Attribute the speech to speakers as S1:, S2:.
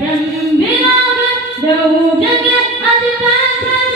S1: رب بنا لو جد أدبتنا